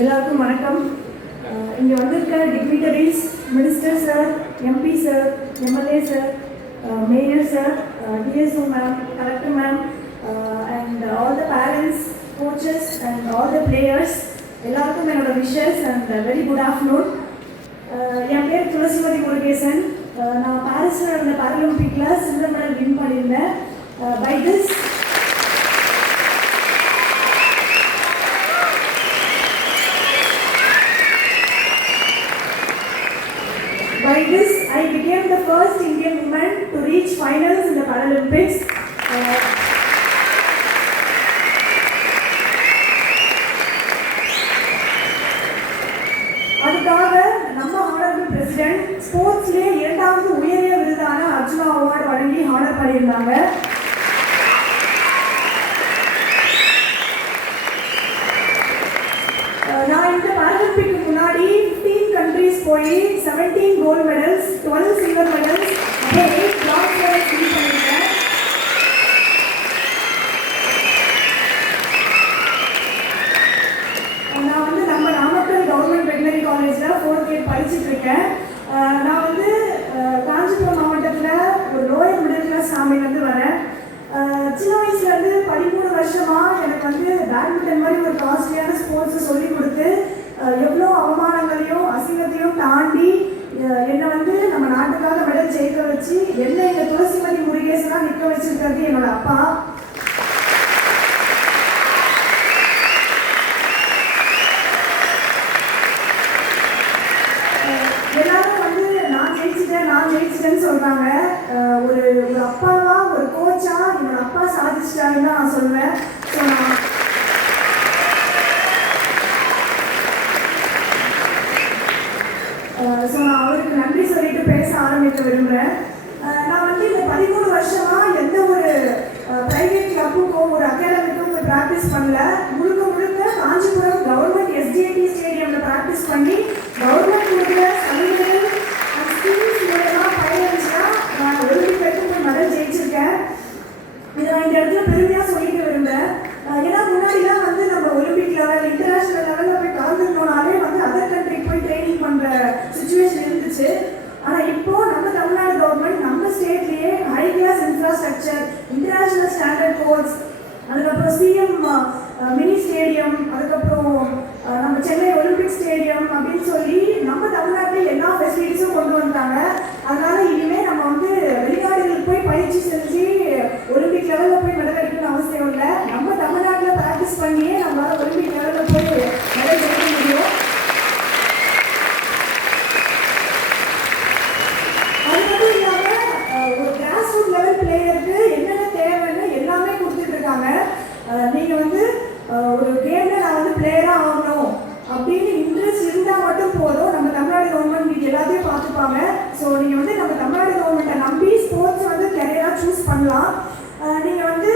எல்லாருக்கும் வணக்கம். இங்கே வந்திருக்க dignitaries, minister sir, MP sir, MLA sir, mayor sir, DSO ma'am, collector ma'am, and all the parents, coaches and all the players எல்லாருக்கும் என்னோட wishes and very good afternoon. என் பேர் துளசிமதி முருகேசன். நான் பாரிஸில் நடந்த பாராலிம்பிக்கில் சில்வர் மெடல் வின் பண்ணியிருந்தேன். By this, I became the first Indian woman to reach finals in the Paralympics. அதுக்காக நம்ம ஹானரபிள் பிரசிடென்ட் ஸ்போர்ட்ஸ்லேயே இரண்டாவது உயரிய விருதான அர்ஜுனா அவார்டு வழங்கி ஹானர் பண்ணியிருந்தாங்க. நான் இந்த பாராலிம்பிக்கு முன்னாடி 15 countries போய் 17 gold medals, 12 silver medals, அப்புறம் 8 bronze medals வின் பண்ணியிருக்கேன். நான் வந்து நம்ம நாமக்கல் கவர்மெண்ட் வெட்டினரி காலேஜில் 4th grade படிச்சுட்டு இருக்கேன். நான் வந்து காஞ்சிபுரம் மாவட்டத்தில் ஒரு லோயர் மிடில் கிளாஸ் ஃபேமிலியிலேருந்து வரேன். சின்ன வயசுலேருந்து 13 வருஷமாக எனக்கு வந்து பேட்மிண்டன் மாதிரி ஒரு காஸ்ட்லியான ஸ்போர்ட்ஸை சொல்லிக் கொடுத்து எவ்வளோ அவமானங்களையும் அசிங்கத்தையும் தாண்டி என்னை வந்து நம்ம நாட்டுக்காக மெடல் ஜெயிக்க வச்சு என்னை இந்த துளசிமதி முருகேசனாக நிற்க வச்சிருக்கிறது என்னோட அப்பா. எல்லாரும் வந்து நான் ஜெயிச்சிட்டேன்னு சொல்கிறாங்க. ஒரு அப்பாவா, ஒரு கோச்சா என்னோட அப்பா சாதிச்சிட்டாருன்னு தான் நான் சொல்லுவேன். ஸோ நான் அவருக்கு நன்றி சொல்லிட்டு பேச ஆரம்பிக்க விரும்புகிறேன். நான் வந்து இந்த 13 வருஷமாக எந்த ஒரு ப்ரைவேட் கிளப்புக்கும் ஒரு அகாடமிக்கும் போய் ப்ராக்டிஸ் பண்ணல. முழுக்க காஞ்சிபுரம் கவர்மெண்ட் எஸ்டிஏடி ஸ்டேடியமில் ப்ராக்டிஸ் பண்ணி கவர்மெண்ட் கொடுக்குற சலுகைகள் அண்ட் ஸ்கீம்ஸ் மூலமாக பயணிச்சுன்னா நான் ஒலிம்பிக் வரைக்கும் போய் மெடல் ஜெயிச்சிருக்கேன். இதை நான் இந்த இடத்துல பெருமையாக சொல்லிக்க விரும்புகிறேன். ஏன்னா முன்னாடிலாம் வந்து நம்ம ஒலிம்பிக் லெவல், இன்டர்நேஷ்னல் லெவலில் போய் கலந்துக்கணும்னாலே வந்து அதர் கண்ட்ரிக்கு போய் ட்ரைனிங் பண்ணுற சுச்சுவேஷன் இருந்துச்சு. ஆனால் இப்போது நம்ம தமிழ்நாடு கவர்மெண்ட் நம்ம ஸ்டேட்லேயே high class infrastructure, international standard course, அதுக்கப்புறம் சிஎம் மினி ஸ்டேடியம், அதுக்கப்புறம் நம்ம சென்னை ஒலிம்பிக் ஸ்டேடியம் அப்படின்னு சொல்லி நம்ம தமிழ்நாட்டில் எல்லா ஃபெசிலிட்டிஸும் கொண்டு வந்துட்டாங்க. அதனால இனிமேல் நம்ம வந்து வெளிநாடுகளுக்கு போய் பயிற்சி செஞ்சு ஒலிம்பிக் லெவலில் போய் மெடல் அடிக்கணும்னு அவசியம் இல்லை. நம்ம தமிழ்நாட்டில் ப்ராக்டிஸ் பண்ணியே நம்மளால் ஒலிம்பிக் லெவலில் போய் மெடல் ஜெயிக்க முடியும். அது மட்டும் இல்லாமல் ஒரு கிராஸ் ரூட் லெவல் பிளேயருக்கு என்னென்ன தேவைன்னு எல்லாமே கொடுத்துட்ருக்காங்க. நீங்கள் வந்து ஒரு கேமில் நான் வந்து பிளேயராக ஆகணும் அப்படின்னு இன்ட்ரெஸ்ட் இருந்தால் மட்டும் போதும். நம்ம தமிழ்நாடு கவர்மெண்ட் நீங்கள் எல்லாத்தையும் பார்த்துப்பாங்க. ஸோ நீங்கள் வந்து நம்ம தமிழ்நாடு கவர்மெண்ட்டை நம்பி ஸ்போர்ட்ஸ் வந்து கெரியராக சூஸ் பண்ணலாம். நீங்கள் வந்து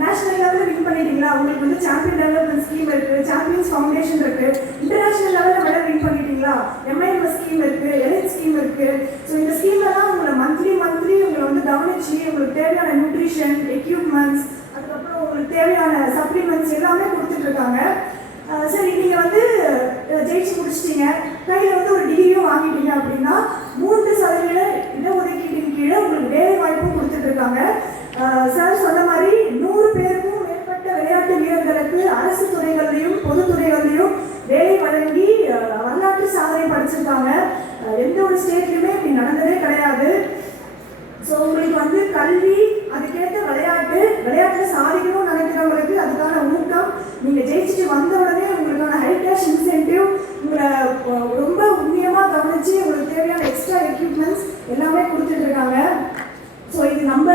நேஷனல் லெவலில் வின் பண்ணிட்டீங்களா, உங்களுக்கு வந்து சாம்பியன் டெவலப்மெண்ட் ஸ்கீம் இருக்குது, சாம்பியன்ஸ் ஃபவுண்டேஷன் இருக்குது. இன்டர்நேஷனல் லெவலில் மெடல் வின் பண்ணிட்டீங்களா, எம்ஐஎம்எஸ் ஸ்கீம் இருக்குது, எலைட் ஸ்கீம் இருக்குது. ஸோ இந்த ஸ்கீம்லாம் உங்களை மந்த்லி உங்களை வந்து கவனிச்சு உங்களுக்கு தேவையான நியூட்ரிஷன், எக்யூப்மெண்ட்ஸ், அதுக்கப்புறம் உங்களுக்கு தேவையான சப்ளிமெண்ட்ஸ் எல்லாமே கொடுத்துட்ருக்காங்க. சரி, நீங்கள் வந்து ஜெயிச்சு முடிச்சிட்டீங்க, கையில் வந்து ஒரு டிகிரியும் வாங்கிட்டீங்க அப்படின்னா 3% இடஒதுக்கீட்டின் கீழே உங்களுக்கு வேலை வாய்ப்பும் கொடுத்துட்ருக்காங்க. சார் சொன்ன மாதிரி 100 பேருக்கும் மேற்பட்ட விளையாட்டு வீரர்களுக்கு அரசு துறைகள்லையும் பொதுத்துறைகள்லையும் வேலை வழங்கி வரலாற்று சாதனை படிச்சிருக்காங்க. எந்த ஒரு ஸ்டேட்லையுமே இப்படி நடந்ததே கிடையாது. ஸோ உங்களுக்கு வந்து கல்வி, அதுக்கேற்ற விளையாட்டில் சாதிக்கணும்னு நினைக்கிறவங்களுக்கு அதுக்கான ஊக்கம், நீங்கள் ஜெயிச்சுட்டு வந்த உடனே உங்களுக்கான ஹை கேஷ் இன்சென்டிவ், உங்களை ரொம்ப உண்மையமாக கவனித்து உங்களுக்கு தேவையான எக்ஸ்ட்ரா எக்யூப்மெண்ட்ஸ் எல்லாமே கொடுத்துட்ருக்காங்க. ஸோ இது நம்ம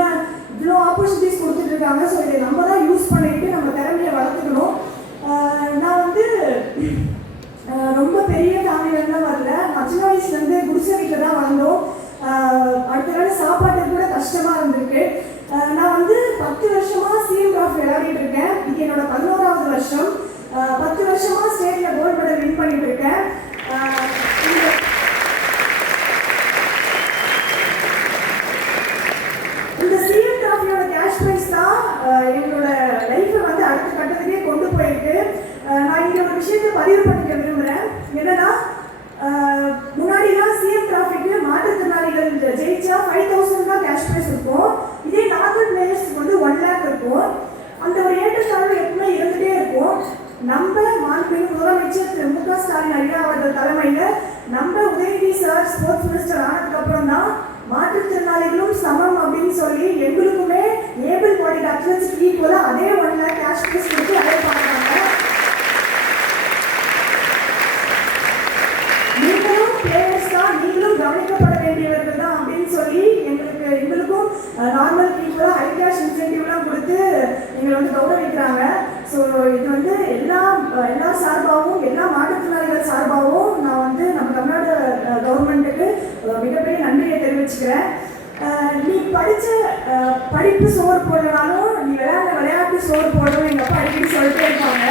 இவ்வளோ ஆப்பர்ச்சுனிட்டிஸ் கொடுத்துட்ருக்காங்க. ஸோ இதை நம்ம தான் யூஸ் பண்ணிக்கிட்டு நம்ம திறமையை வளர்த்துக்கணும். நான் வந்து ரொம்ப பெரிய ஃபேமிலியிலேருந்துலாம் வரல. நான் சின்ன வயசுலேருந்து குடிசை வீட்டில் தான் வளர்ந்தோம். அடுத்த நாள் சாப்பாட்டுக்கு கூட கஷ்டமாக இருந்திருக்கு. நான் வந்து 10 வருஷமாக சிஎம் ட்ராஃபி விளையாடிட்டு இருக்கேன். இது என்னோட 11வது வருஷம். 10 வருஷமாக ஸ்டேட்டில் கோல்டு மெடல் வின் பண்ணிட்டு இருக்கேன். இந்த சிஎம் ட்ராஃபியோட கேஷ் ப்ரைஸ் தான் எங்களோட லைஃப்பை வந்து அடுத்த கட்டத்துக்கே கொண்டு போயிருக்கு. நான் இங்கே ஒரு விஷயத்தை பதிவு பண்ணிக்க விரும்புகிறேன். என்னன்னா முன்னாடிலாம் சிஎம் டிராஃபிக்கு மாற்றுத்திறனாளிகள் ஜெயிச்சா 5,000 தான் கேஷ் ப்ரைஸ் இருக்கும். இதே நார்மல் பிளேயர்ஸ்க்கு வந்து 1 lakh இருக்கும். அந்த ஒரு ஏற்றத்தாழ்வு எப்பவுமே இருந்துகிட்டே இருக்கும். நம்ம மாண்புமிகு முதலமைச்சர் திரு மு க ஸ்டாலின் ஐயா அவர்கள் தலைமையில் நம்ம உதயநிதி சார் ஸ்போர்ட்ஸ் மினிஸ்டர் ஆனதுக்கப்புறம் தான் மாற்றுத்திறனாளிகளும் சமம் அப்படின்னு சொல்லி எங்களுக்குமே ஏபிள் பாடி அத்லெட்ஸ்க்கு ஈக்குவலாக அதே 1 lakh கேஷ் ப்ரைஸ் கொடுத்து அதே பண்ணுறாங்க. நீங்களும் பிளேயர்ஸ் தான், நீங்களும் கவனிக்கப்பட வேண்டியவர்கள் தான் அப்படின்னு சொல்லி எங்களுக்கும் நார்மல் ஈக்குவலாக ஹை கேஷ் இன்சென்டிவ்லாம் கொடுத்து எங்களை வந்து கௌரவிக்கிறாங்க. ஸோ இது வந்து எல்லா சார்பாகவும் எல்லா மாற்றுத்திறனாளிகள் சார்பாகவும் நான் வந்து நம்ம தமிழ்நாடு கவர்மெண்ட்டுக்கு மிகப்பெரிய நன்றியை தெரிவிச்சுக்கிறேன். நீ படித்த படிப்பு சோறு போடனாலும் நீ விளையாட்டு சோறு போடணும் எங்கள் அப்பா அடிக்கடி சொல்லிட்டே இருப்பாங்க.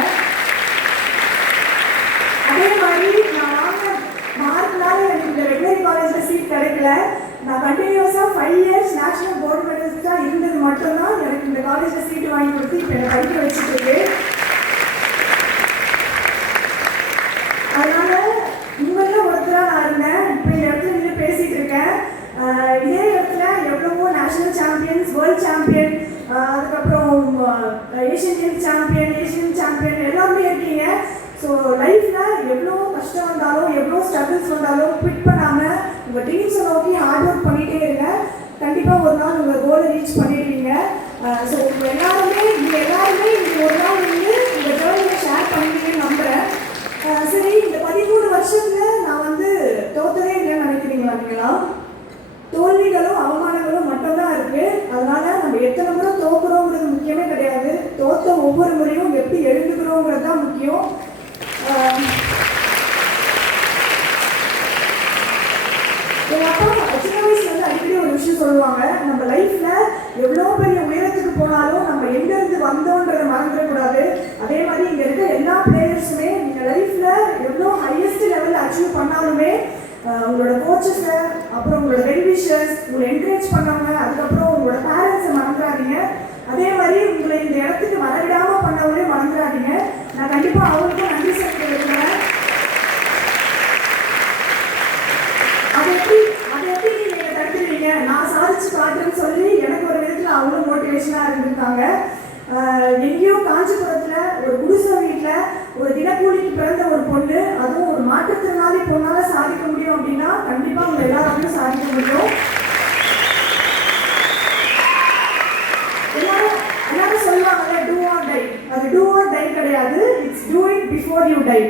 அதே மாதிரி நான் வாங்கின மார்க்னால எனக்கு இந்த வெட்டனரி காலேஜில் சீட் கிடைக்கல. நான் கண்டினியூஸாக 5 years நேஷனல் கோல்டு மெடலிஸ்டாக இருந்தது மட்டும்தான் எனக்கு இந்த காலேஜில் சீட்டு வாங்கி கொடுத்து இப்போ என்னை படிக்க வச்சுட்டு இருக்கு. அதனால உங்களில் ஒருத்தராக நான் இருந்தேன். இப்போ இந்த இடத்துல நின்று பேசிகிட்டு இருக்கேன். இதே இடத்துல எவ்வளவோ நேஷனல் சாம்பியன்ஸ், வேர்ல்ட் சாம்பியன், அதுக்கப்புறம் Asian games champion, Asian champion எல்லாருமே இருக்கீங்க. ஸோ லைஃப்பில் எவ்வளோ கஷ்டம் வந்தாலும் எவ்வளோ ஸ்ட்ரகிள்ஸ் வந்தாலும் குவிட் பண்ணாமல் உங்கள் டீம்ஸை நோக்கி ஹார்ட் ஒர்க் பண்ணிகிட்டே இருங்க. கண்டிப்பாக ஒரு நாள் உங்கள் கோலை ரீச் பண்ணிடுவீங்க. ஸோ உங்கள் எல்லாருமே இங்கே ஒரு நாள் வந்து உங்கள் ஜேர்னியை ஷேர் பண்ணிட்டேன்னு நம்புகிறேன். சரி, இந்த 13 வருஷத்தில் நான் வந்து தோற்றதே இல்லைன்னு நினைக்கிறீங்களா? நீங்களா தோல்விகளும் அவமானங்களும் மட்டும்தான் இருக்குது. அதனால் நம்ம எத்தனை முறை தோக்குறோங்கிறது முக்கியமே கிடையாது. தோற்ற ஒவ்வொரு முறையும் எப்படி எழுந்துக்கிறோங்கிறது தான் முக்கியம். எங்கள் அப்பா சின்ன வயசுல வந்து அடிக்கடி ஒரு விஷயம் சொல்லுவாங்க, நம்ம லைஃப்பில் எவ்வளோ பெரிய உயரத்துக்கு போனாலும் நம்ம எங்கேருந்து வந்தோன்றதை மறந்துடக்கூடாது. அதே மாதிரி இங்கே இருக்க எல்லா பிளேயர்ஸுமே நீங்கள் லைஃப்பில் எவ்வளோ ஹையஸ்ட் லெவலில் அச்சீவ் பண்ணாலுமே உங்களோட கோச்சஸை, அப்புறம் உங்களோட வெல்விஷர்ஸ், உங்களை என்கரேஜ் பண்ணவங்க, அதுக்கப்புறம் உங்களோட பேரண்ட்ஸை மறந்துடாதீங்க. அதே மாதிரி உங்களை இந்த இடத்துக்கு வரவிடாமல் பண்ணவங்களே மறந்துடாதீங்க. நான் கண்டிப்பாக அவங்களுக்கும் நன்றி செலுத்துகிறேன். அதை எப்படி நீங்கள் தடுத்துருவீங்க? நான் சாதிச்சு காட்டுறேன்னு சொல்லி எனக்கு ஒரு விதத்தில் அவங்களும் மோட்டிவேஷனாக இருந்திருக்காங்க. எங்கேயோ காஞ்சிபுரத்தில் ஒரு குடிசை வீட்டில் ஒரு தினக்கூலிக்கு பிறந்த ஒரு பொண்ணு, அதுவும் ஒரு மாற்றுத்திறனாளி பொண்ணால் சாதிக்க முடியும் அப்படின்னா கண்டிப்பாக அவங்க எல்லாராலையும் சாதிக்க முடியும். எல்லாரும் சொல்லுவாங்கல்ல, டூ ஆர் டை. அது டூ ஆர் டை கிடையாது, it's do it before you tie.